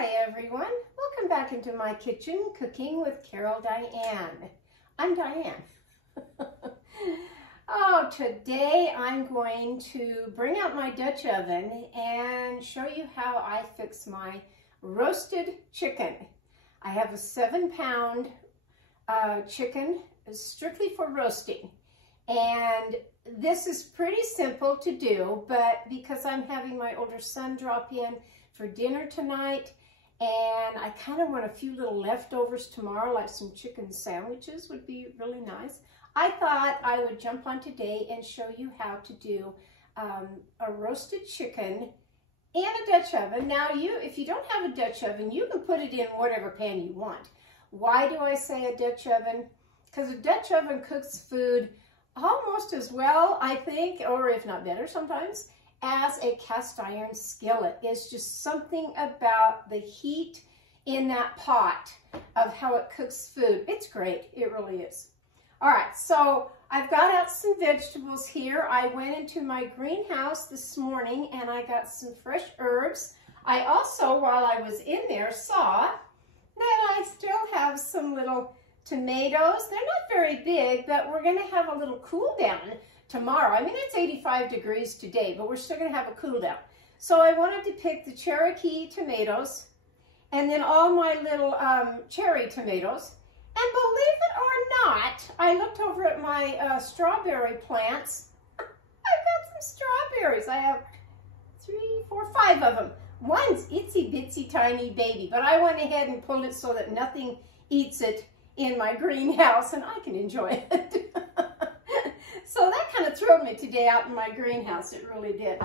Hi everyone, welcome back into my kitchen, Cooking with Carol Diane. I'm Diane. Oh, today I'm going to bring out my Dutch oven and show you how I fix my roasted chicken. I have a 7-pound chicken strictly for roasting, and this is pretty simple to do, but because I'm having my older son drop in for dinner tonight, and I kind of want a few little leftovers tomorrow, like some chicken sandwiches would be really nice, I thought I would jump on today and show you how to do a roasted chicken in a Dutch oven. Now, if you don't have a Dutch oven, you can put it in whatever pan you want. Why do I say a Dutch oven? Because a Dutch oven cooks food almost as well, I think, or if not better sometimes, as a cast iron skillet. It's just something about the heat in that pot of how it cooks food. It's great, it really is. All right, so I've got out some vegetables here. I went into my greenhouse this morning and I got some fresh herbs. I also, while I was in there, saw that I still have some little tomatoes. They're not very big, but we're gonna have a little cool down tomorrow. I mean, it's 85 degrees today, but we're still gonna have a cool down. So I wanted to pick the Cherokee tomatoes and then all my little cherry tomatoes. And believe it or not, I looked over at my strawberry plants. I got some strawberries. I have 3, 4, 5 of them. One's itsy bitsy tiny baby, but I went ahead and pulled it so that nothing eats it in my greenhouse and I can enjoy it. So that kind of thrilled me today out in my greenhouse. It really did.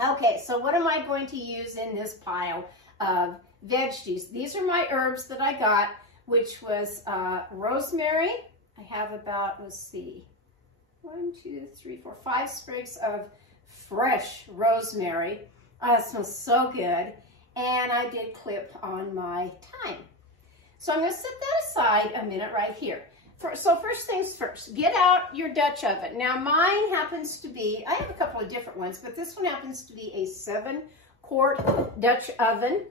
Okay, so what am I going to use in this pile of veggies? These are my herbs that I got, which was rosemary. I have about, let's see, 1, 2, 3, 4, 5 sprigs of fresh rosemary. Oh, it smells so good. And I did clip on my thyme. So I'm going to set that aside a minute right here. So first things first, get out your Dutch oven. Now mine happens to be, I have a couple of different ones, but this one happens to be a 7-quart Dutch oven.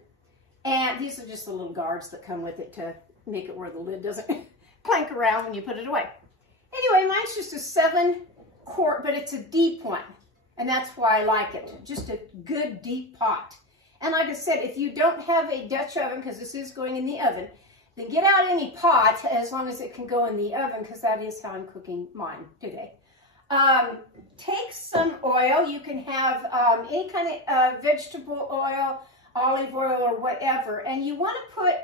And these are just the little guards that come with it to make it where the lid doesn't clank around when you put it away. Anyway, mine's just a 7-quart, but it's a deep one. And that's why I like it. Just a good deep pot. And like I said, if you don't have a Dutch oven, because this is going in the oven, then get out any pot as long as it can go in the oven, because that is how I'm cooking mine today. Take some oil. You can have any kind of vegetable oil, olive oil, or whatever. And you want to put,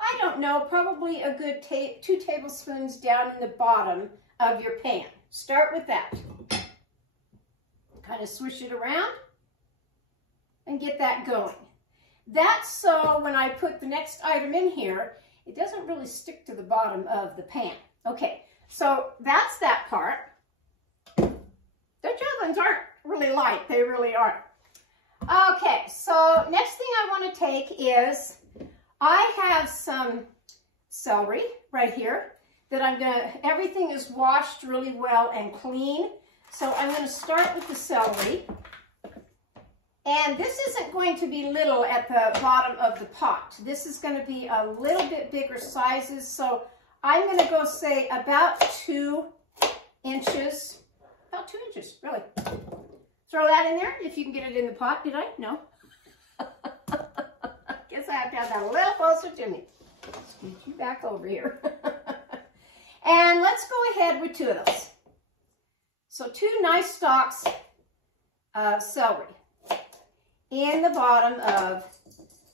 I don't know, probably a good 2 tablespoons down in the bottom of your pan. Start with that. Kind of swish it around and get that going. That's so when I put the next item in here, it doesn't really stick to the bottom of the pan. Okay, so that's that part. Dutch ovens aren't really light, they really aren't. Okay, so next thing I want to take is, I have some celery right here that I'm gonna, everything is washed really well and clean. So I'm gonna start with the celery. And this isn't going to be little at the bottom of the pot. This is going to be a little bit bigger sizes. So I'm going to go say about 2 inches. About 2 inches, really. Throw that in there if you can get it in the pot. Did I? No. Guess I have to have that a little closer to me. Scoot you back over here. And let's go ahead with 2 of those. So 2 nice stalks of celery in the bottom of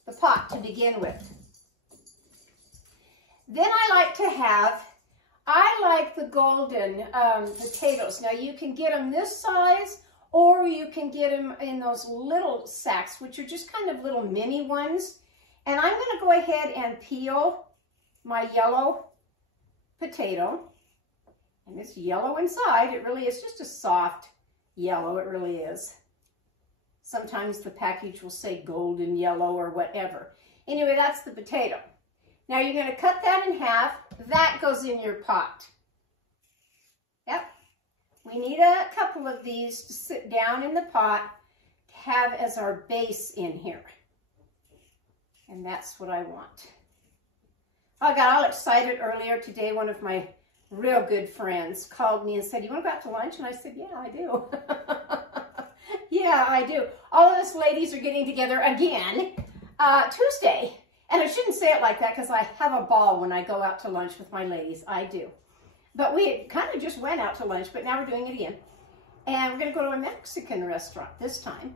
the pot to begin with. Then I like the golden potatoes. Now you can get them this size, or you can get them in those little sacks, which are just kind of little mini ones. And I'm going to go ahead and peel my yellow potato. And it's yellow inside. It really is just a soft yellow. It really is. Sometimes the package will say golden yellow or whatever. Anyway, that's the potato. Now you're going to cut that in half. That goes in your pot. Yep. We need a couple of these to sit down in the pot to have as our base in here. And that's what I want. I got all excited earlier today. One of my real good friends called me and said, "You want to go out to lunch?" And I said, "Yeah, I do." Yeah, I do. All of us ladies are getting together again Tuesday. And I shouldn't say it like that because I have a ball when I go out to lunch with my ladies. I do. But we kind of just went out to lunch, but now we're doing it again. And we're going to go to a Mexican restaurant this time.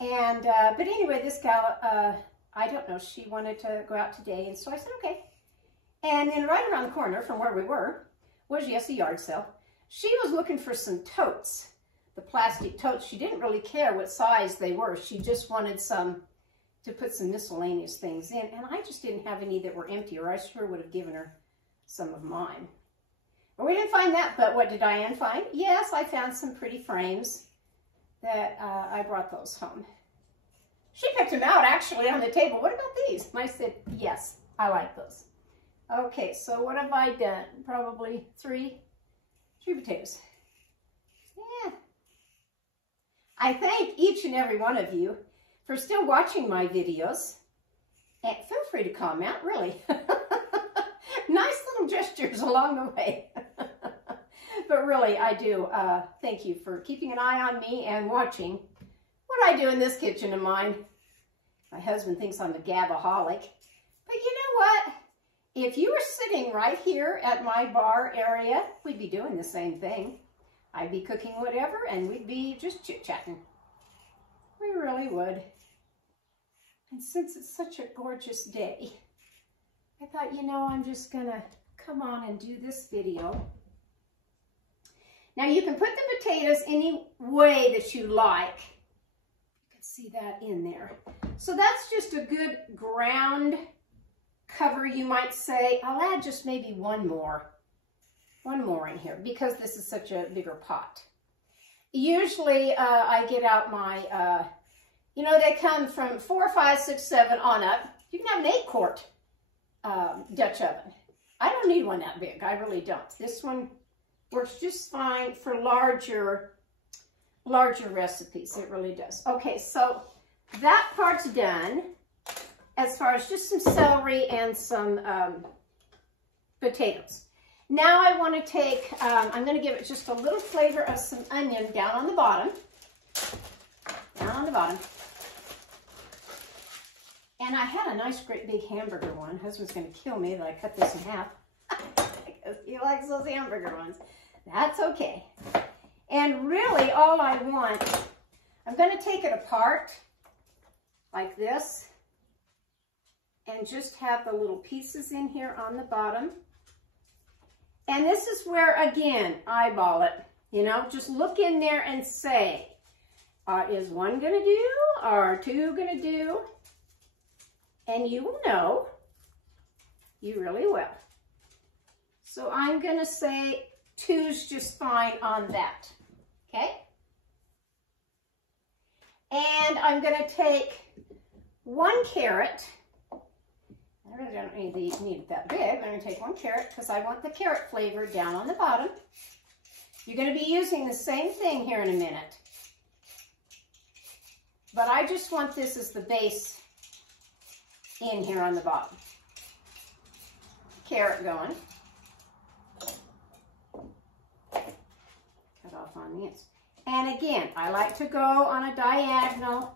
And, but anyway, this gal, I don't know, she wanted to go out today. And so I said, okay. And then right around the corner from where we were was, yes, a yard sale. She was looking for some totes, the plastic totes. She didn't really care what size they were. She just wanted some to put some miscellaneous things in. And I just didn't have any that were empty, or I sure would have given her some of mine. But we didn't find that, but what did Diane find? Yes, I found some pretty frames that I brought those home. She picked them out actually on the table. What about these? And I said, yes, I like those. Okay, so what have I done? Probably three potatoes. Yeah. I thank each and every one of you for still watching my videos. And feel free to comment, really. Nice little gestures along the way. But really, I do thank you for keeping an eye on me and watching what I do in this kitchen of mine. My husband thinks I'm a gabaholic. But you know what? If you were sitting right here at my bar area, we'd be doing the same thing. I'd be cooking whatever, and we'd be just chit-chatting. We really would. And since it's such a gorgeous day, I thought, you know, I'm just gonna come on and do this video. Now you can put the potatoes any way that you like. You can see that in there. So that's just a good ground cover, you might say. I'll add just maybe one more in here because this is such a bigger pot. Usually I get out my, you know, they come from 4, 5, 6, 7 on up. You can have an 8-quart Dutch oven. I don't need one that big. I really don't. This one works just fine for larger recipes. It really does. Okay, so that part's done as far as just some celery and some potatoes. Now I want to take, I'm going to give it just a little flavor of some onion down on the bottom. Down on the bottom. And I had a nice great big hamburger one. Husband's going to kill me that I cut this in half. Because he likes those hamburger ones. That's okay. And really all I want, I'm going to take it apart like this. And just have the little pieces in here on the bottom. And this is where, again, eyeball it. You know, just look in there and say, is 1 going to do or 2 going to do? And you will know. You really will. So I'm going to say 2's just fine on that. Okay? And I'm going to take 1 carrot. I really don't need it that big. I'm going to take 1 carrot because I want the carrot flavor down on the bottom. You're going to be using the same thing here in a minute. But I just want this as the base in here on the bottom. Carrot going. Cut off on the ends. And again, I like to go on a diagonal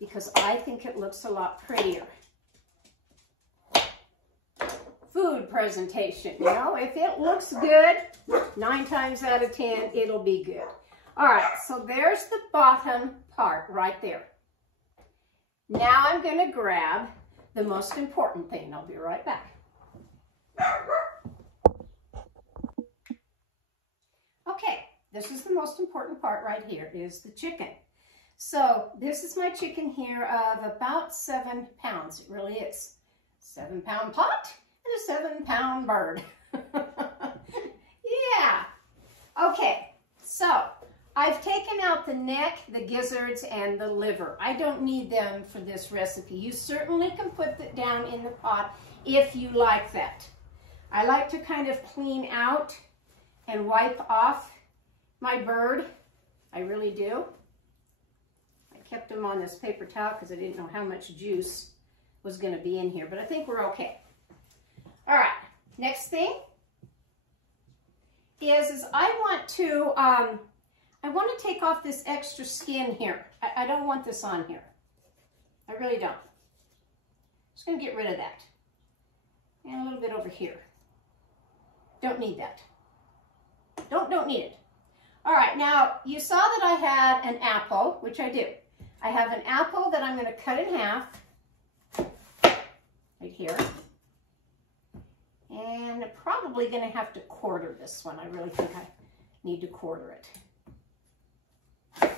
because I think it looks a lot prettier. Food presentation, you know, if it looks good, 9 times out of 10, it'll be good. All right, so there's the bottom part right there. Now I'm going to grab the most important thing. I'll be right back. Okay, this is the most important part right here, is the chicken. So this is my chicken here of about 7 pounds. It really is. 7-pound pot and a 7-pound bird. Yeah. Okay, so I've taken out the neck, the gizzards, and the liver. I don't need them for this recipe. You certainly can put it down in the pot if you like that. I like to kind of clean out and wipe off my bird. I really do. I kept them on this paper towel because I didn't know how much juice was going to be in here, but I think we're okay. All right, next thing is I want to take off this extra skin here. I don't want this on here. I really don't. Just going to get rid of that. And a little bit over here. Don't need that. Don't need it. All right, now you saw that I had an apple, which I do. I have an apple that I'm going to cut in half right here. And I'm probably going to have to quarter this one. I really think I need to quarter it.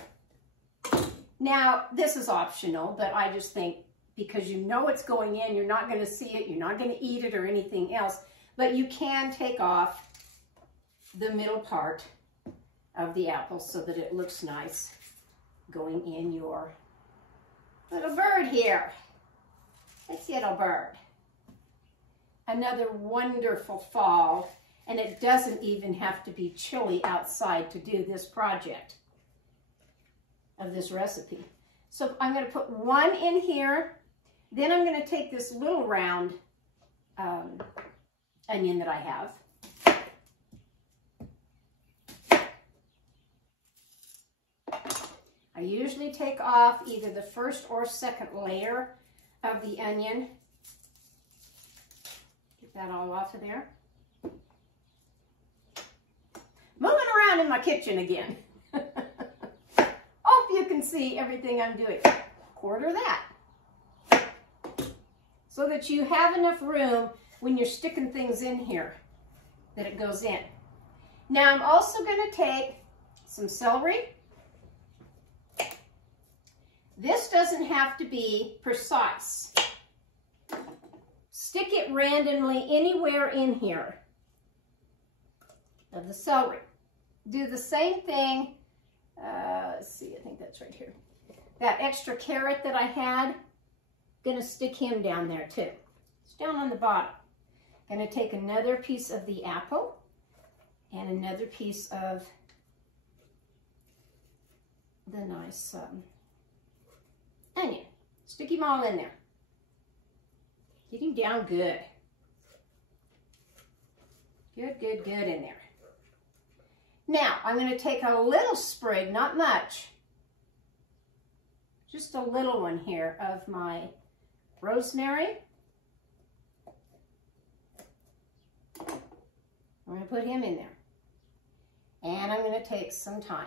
Now, this is optional, but I just think because you know it's going in, you're not going to see it, you're not going to eat it or anything else, but you can take off the middle part of the apple so that it looks nice going in your little bird here. This little bird. Another wonderful fall, and it doesn't even have to be chilly outside to do this project of this recipe. So I'm going to put one in here, then I'm going to take this little round onion that I have. I usually take off either the first or second layer of the onion. Get that all off of there. Moving around in my kitchen again. Hope you can see everything I'm doing. Quarter that. So that you have enough room when you're sticking things in here that it goes in. Now I'm also going to take some celery. This doesn't have to be precise. Stick it randomly anywhere in here of the celery. Do the same thing. Let's see, I think that's right here. That extra carrot that I had, gonna stick him down there too. It's down on the bottom. Gonna take another piece of the apple and another piece of the nice onion. Stick him all in there. Get him down good. Good, good, good in there. Now, I'm going to take a little sprig, not much, just a little one here of my rosemary. I'm going to put him in there. And I'm going to take some thyme.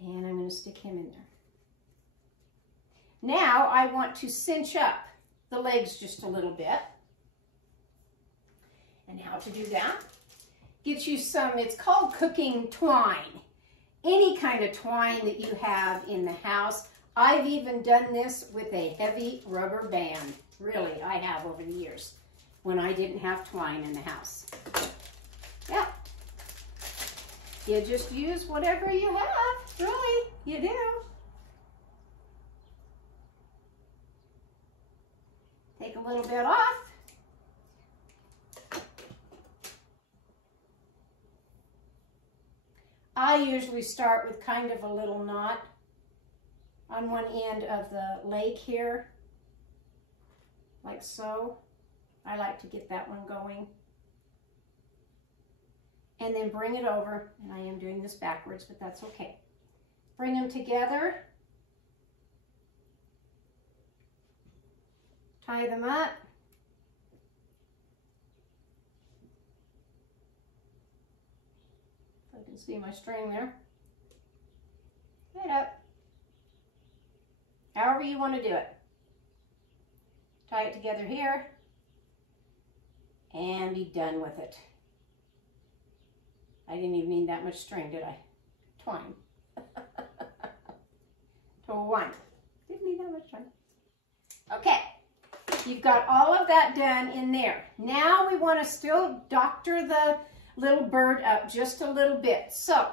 And I'm going to stick him in there. Now I want to cinch up the legs just a little bit. And how to do that? Get you some, it's called cooking twine. Any kind of twine that you have in the house. I've even done this with a heavy rubber band. Really, I have over the years when I didn't have twine in the house. Yep. You just use whatever you have, really, you do. Take a little bit off. I usually start with kind of a little knot on one end of the leg here, like so. I like to get that one going. And then bring it over, and I am doing this backwards, but that's okay. Bring them together. Tie them up. If I can see my string there. Tie it up. However you want to do it. Tie it together here. And be done with it. I didn't even need that much string, did I? Twine. Twine. Didn't need that much twine. Okay. You've got all of that done in there. Now we want to still doctor the little bird up just a little bit. So,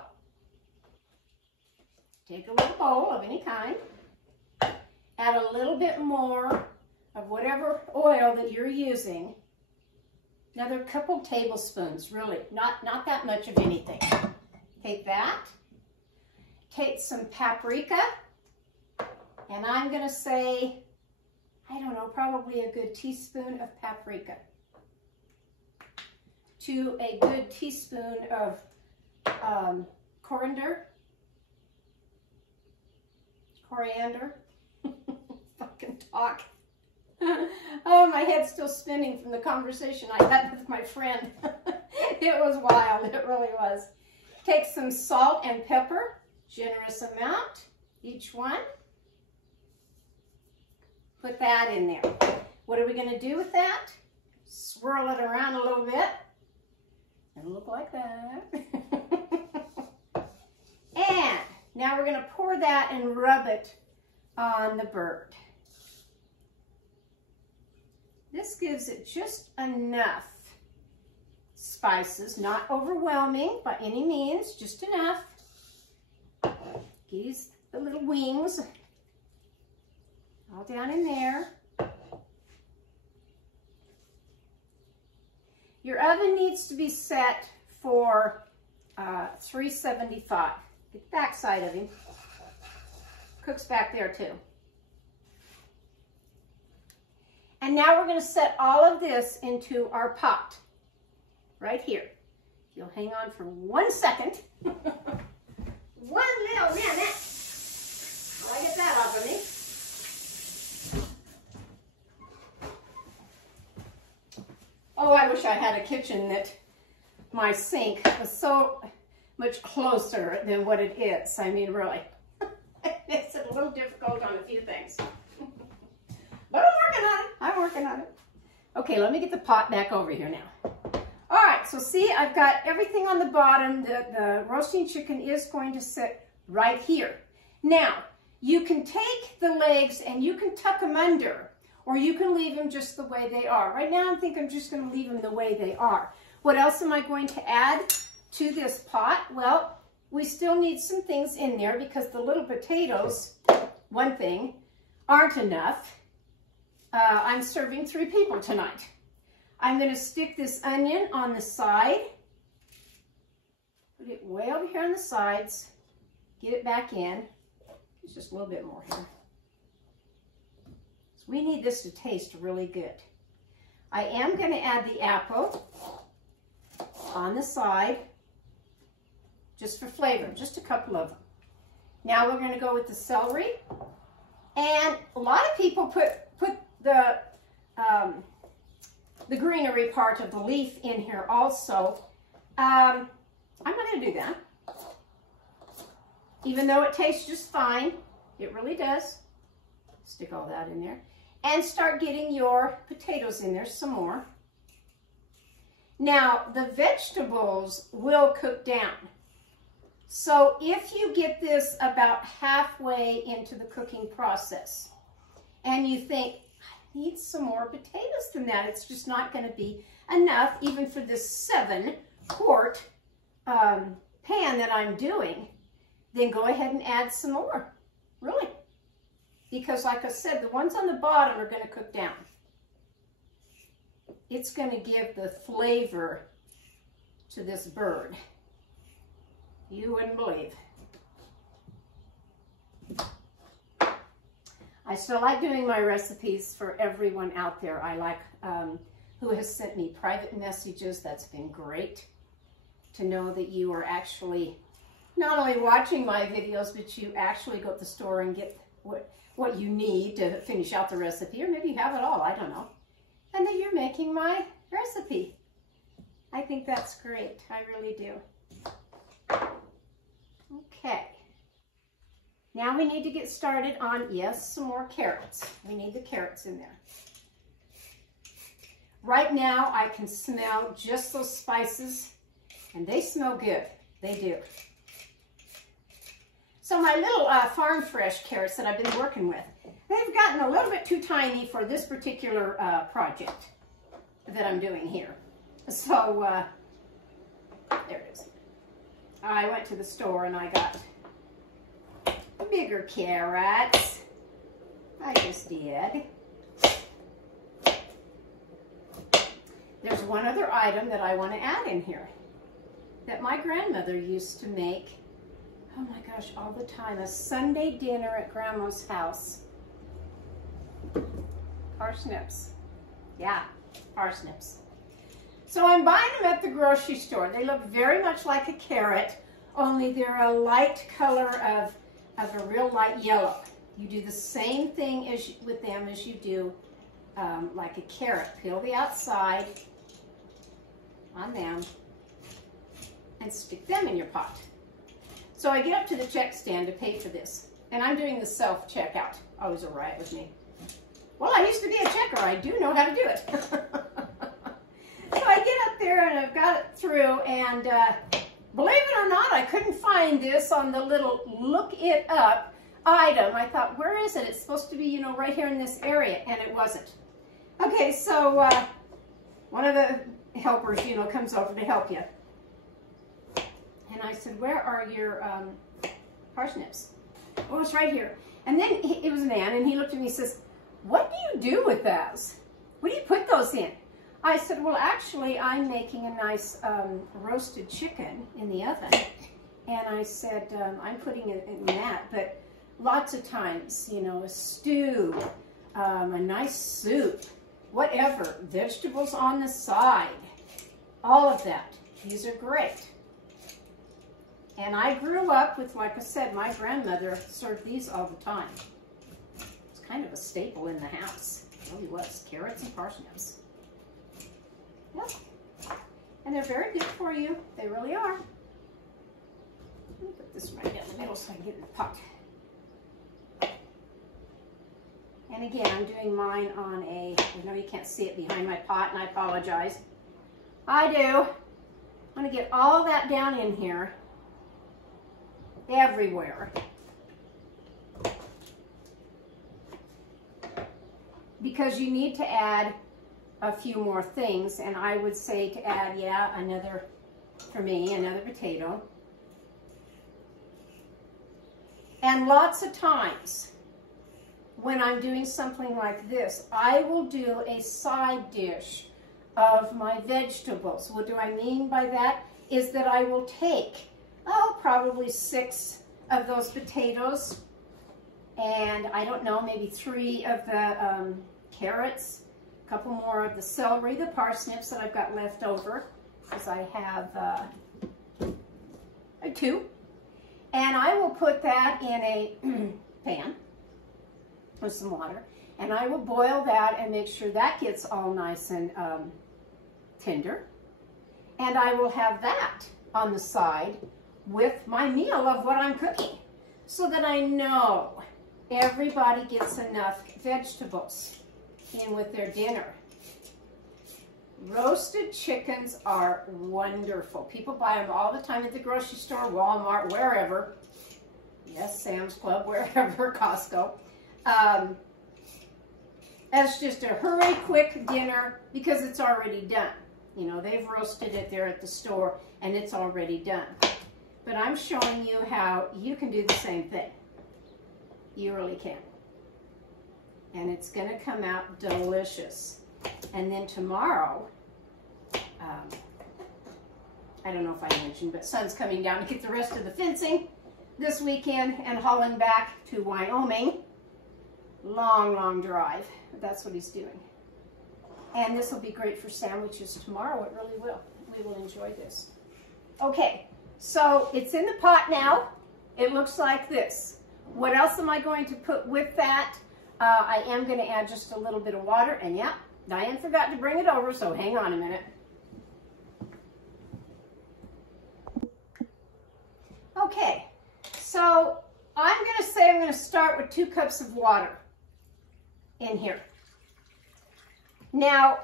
take a little bowl of any kind. Add a little bit more of whatever oil that you're using. Another couple tablespoons, really, not that much of anything. Take that. Take some paprika And I'm going to say, I don't know, probably a good teaspoon of paprika to a good teaspoon of coriander. Fucking talk. Oh, my head's still spinning from the conversation I had with my friend. It was wild, it really was. Take some salt and pepper, generous amount, each one. Put that in there. What are we going to do with that? Swirl it around a little bit. It'll look like that. And now we're going to pour that and rub it on the bird. This gives it just enough spices, not overwhelming by any means, just enough. Gives the little wings all down in there. Your oven needs to be set for 375. Get the back side of him. Cooks back there too. And now we're going to set all of this into our pot right here. You'll hang on for 1 second. One little minute. While I get that off of me. Oh, I wish I had a kitchen that my sink was so much closer than what it is. I mean, really. It's a little difficult on a few things. But I'm working on it. I'm working on it. Okay, let me get the pot back over here now. All right, so see, I've got everything on the bottom. The roasting chicken is going to sit right here. Now, you can take the legs and you can tuck them under, or you can leave them just the way they are. Right now, I think I'm just going to leave them the way they are. What else am I going to add to this pot? Well, we still need some things in there because the little potatoes, one thing, aren't enough. I'm serving 3 people tonight. I'm going to stick this onion on the side. Put it way over here on the sides. Get it back in. There's just a little bit more here. So we need this to taste really good. I am going to add the apple on the side, just for flavor, just a couple of them. Now we're going to go with the celery. And a lot of people put the greenery part of the leaf in here also. I'm not going to do that. Even though it tastes just fine, it really does. Stick all that in there. And start getting your potatoes in there some more. Now, the vegetables will cook down. So if you get this about halfway into the cooking process and you think, I need some more potatoes than that, it's just not going to be enough even for this 7-quart pan that I'm doing, then go ahead and add some more, really. Because like I said, the ones on the bottom are going to cook down. It's going to give the flavor to this bird. You wouldn't believe. I still like doing my recipes for everyone out there. I like who has sent me private messages. That's been great to know that you are actually not only watching my videos, but you actually go to the store and get what you need to finish out the recipe, or maybe you have it all, I don't know. And that you're making my recipe. I think that's great. I really do. Okay. Now we need to get started on, yes, some more carrots. We need the carrots in there. Right now, I can smell just those spices, and they smell good. They do. So my little farm fresh carrots that I've been working with, they've gotten a little bit too tiny for this particular project that I'm doing here. So, there it is. I went to the store and I got bigger carrots. I just did. There's one other item that I want to add in here that my grandmother used to make Oh my gosh, all the time. A Sunday dinner at Grandma's house. Parsnips. Yeah, parsnips. So I'm buying them at the grocery store. They look very much like a carrot, only they're a light color of a real light yellow. You do the same thing with them as you do like a carrot. Peel the outside on them and stick them in your pot. So I get up to the check stand to pay for this, and I'm doing the self-checkout. Always a riot with me. Well, I used to be a checker. I do know how to do it. So I get up there and I've got it through, and believe it or not, I couldn't find this on the little look it up item. I thought, where is it? It's supposed to be, you know, right here in this area, and it wasn't. Okay, so one of the helpers, you know, comes over to help you. And I said, where are your parsnips? Oh, it's right here. And then it was a man, and he looked at me and says, what do you do with those? What do you put those in? I said, well, actually, I'm making a nice roasted chicken in the oven. And I said, I'm putting it in that, but lots of times, you know, a stew, a nice soup, whatever, vegetables on the side, all of that. These are great. And I grew up with, like I said, my grandmother served these all the time. It's kind of a staple in the house. It really was. Carrots and parsnips. Yep. And they're very good for you. They really are. Let me put this right down the middle so I can get in the pot. And again, I'm doing mine on a, I know you can't see it behind my pot, and I apologize. I do. I'm going to get all that down in here. Everywhere. Because you need to add a few more things, and I would say to add, yeah, another, for me, another potato. And lots of times, when I'm doing something like this, I will do a side dish of my vegetables. What do I mean by that? Is that I will take, oh, probably 6 of those potatoes, and I don't know, maybe 3 of the carrots, a couple more of the celery, the parsnips that I've got left over, because I have 2. And I will put that in a pan with some water, and I will boil that and make sure that gets all nice and tender. And I will have that on the side with my meal of what I'm cooking, so that I know everybody gets enough vegetables in with their dinner. Roasted chickens are wonderful. People buy them all the time at the grocery store, Walmart, wherever. Yes, Sam's Club, wherever, Costco. As just a hurry, quick dinner, because it's already done. You know, they've roasted it there at the store, and it's already done. But I'm showing you how you can do the same thing. You really can. And it's going to come out delicious. And then tomorrow, I don't know if I mentioned, but Son's coming down to get the rest of the fencing this weekend and hauling back to Wyoming. Long, long drive. But that's what he's doing. And this will be great for sandwiches tomorrow. It really will. We will enjoy this. Okay, so it's in the pot now. It looks like this. What else am I going to put with that? I am going to add just a little bit of water. And yeah, Diane forgot to bring it over, so hang on a minute. Okay, so I'm going to say I'm going to start with 2 cups of water in here. Now,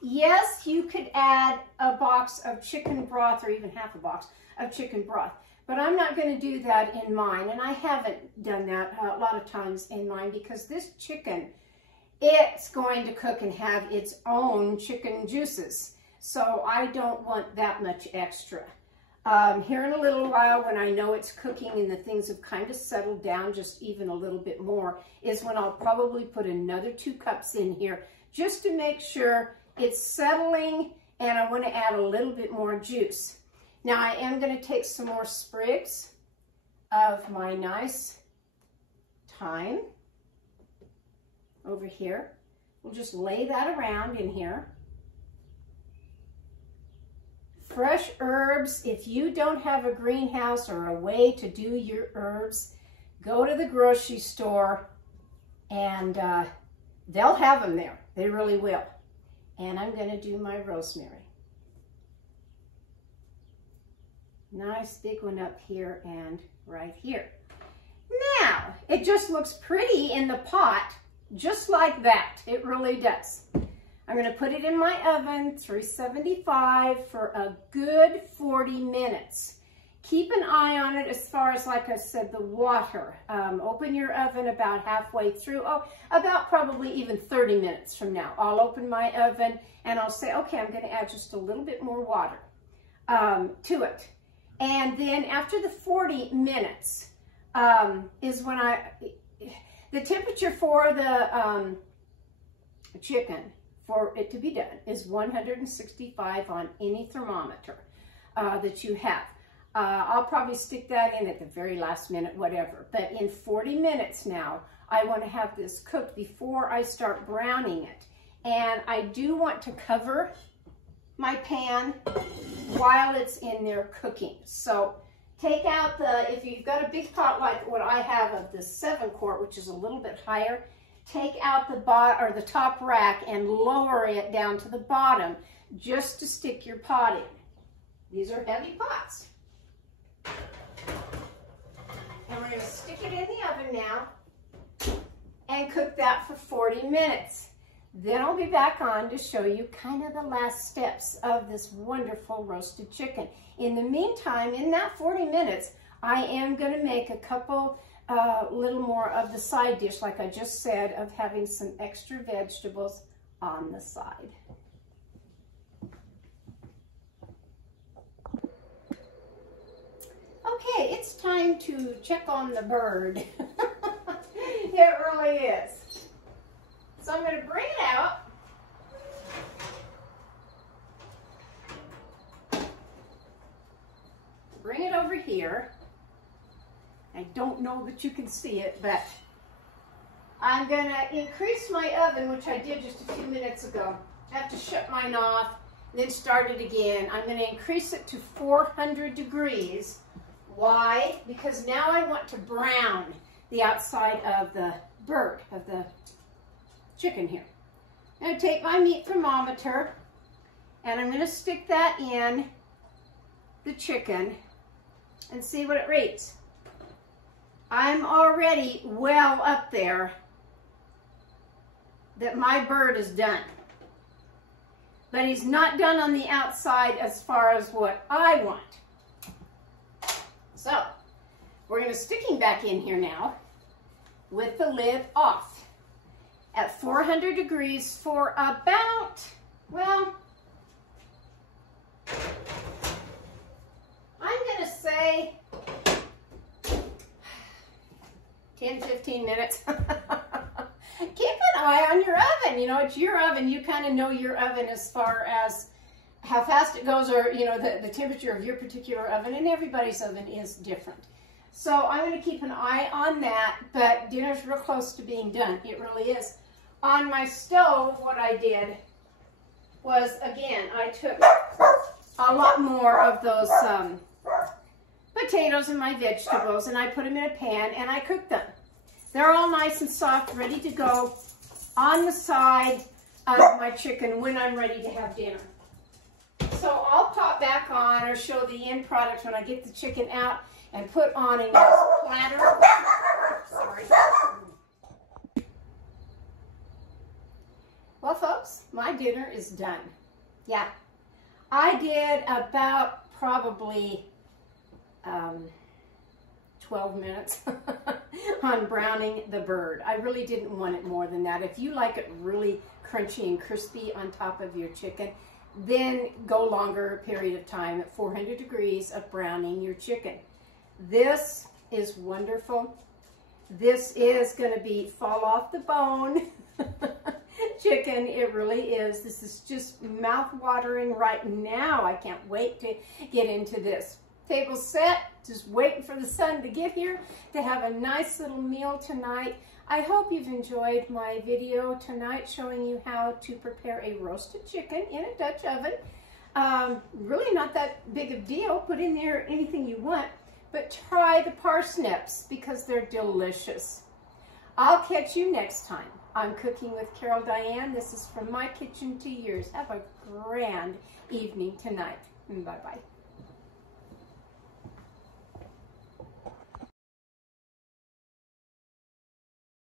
yes, you could add a box of chicken broth, or even half a box of chicken broth, but I'm not going to do that in mine, and I haven't done that a lot of times in mine, because this chicken, it's going to cook and have its own chicken juices, so I don't want that much extra. Here in a little while, when I know it's cooking and the things have kind of settled down just even a little bit more, is when I'll probably put another 2 cups in here, just to make sure it's settling, and I want to add a little bit more juice. Now I am going to take some more sprigs of my nice thyme over here. We'll just lay that around in here. Fresh herbs. If you don't have a greenhouse or a way to do your herbs, go to the grocery store and they'll have them there. They really will. And I'm going to do my rosemary. Nice big one up here and right here. Now, it just looks pretty in the pot, just like that. It really does. I'm going to put it in my oven, 375, for a good 40 minutes. Keep an eye on it as far as, like I said, the water. Open your oven about halfway through. Oh, about probably even 30 minutes from now. I'll open my oven and I'll say, okay, I'm going to add just a little bit more water to it. And then after the 40 minutes is when the temperature for the chicken, for it to be done, is 165 on any thermometer that you have. I'll probably stick that in at the very last minute, whatever. But in 40 minutes now, I want to have this cooked before I start browning it. And I do want to cover my pan while it's in there cooking. So take out if you've got a big pot like what I have of the 7-quart, which is a little bit higher, take out the top rack and lower it down to the bottom just to stick your pot in. These are heavy pots. And we're going to stick it in the oven now and cook that for 40 minutes. Then I'll be back on to show you kind of the last steps of this wonderful roasted chicken. In the meantime, in that 40 minutes, I am going to make a couple little more of the side dish, like I just said, of having some extra vegetables on the side. Okay, it's time to check on the bird. It really is. So I'm going to bring it out. Bring it over here. I don't know that you can see it, but I'm going to increase my oven, which I did just a few minutes ago. I have to shut mine off, then start it again. I'm going to increase it to 400 degrees. Why? Because now I want to brown the outside of the bird, of the chicken here. I'm going to take my meat thermometer and I'm going to stick that in the chicken and see what it reads. I'm already well up there that my bird is done. But he's not done on the outside as far as what I want. So, we're going to stick him back in here now with the lid off at 400 degrees for about, well, I'm going to say 10-15 minutes. Keep an eye on your oven. You know, it's your oven. You kind of know your oven as far as how fast it goes, or, you know, the temperature of your particular oven, and everybody's oven is different. So I'm going to keep an eye on that, but dinner's real close to being done. It really is. On my stove, what I did was, again, I took a lot more of those potatoes and my vegetables, and I put them in a pan, and I cooked them. They're all nice and soft, ready to go on the side of my chicken when I'm ready to have dinner. So I'll pop back on or show the end product when I get the chicken out and put on a nice platter. Sorry. Well, folks, my dinner is done. Yeah, I did about probably 12 minutes on browning the bird. I really didn't want it more than that. If you like it really crunchy and crispy on top of your chicken, then go longer period of time at 400 degrees of browning your chicken. This is wonderful. This is going to be fall off the bone chicken. It really is. This is just mouth-watering right now. I can't wait to get into this. table set, just waiting for the sun to get here to have a nice little meal tonight. I hope you've enjoyed my video tonight showing you how to prepare a roasted chicken in a Dutch oven. Really not that big of a deal. Put in there anything you want, but try the parsnips because they're delicious. I'll catch you next time. I'm Cooking with Carol Diane. This is From My Kitchen to Yours. Have a grand evening tonight. Bye-bye.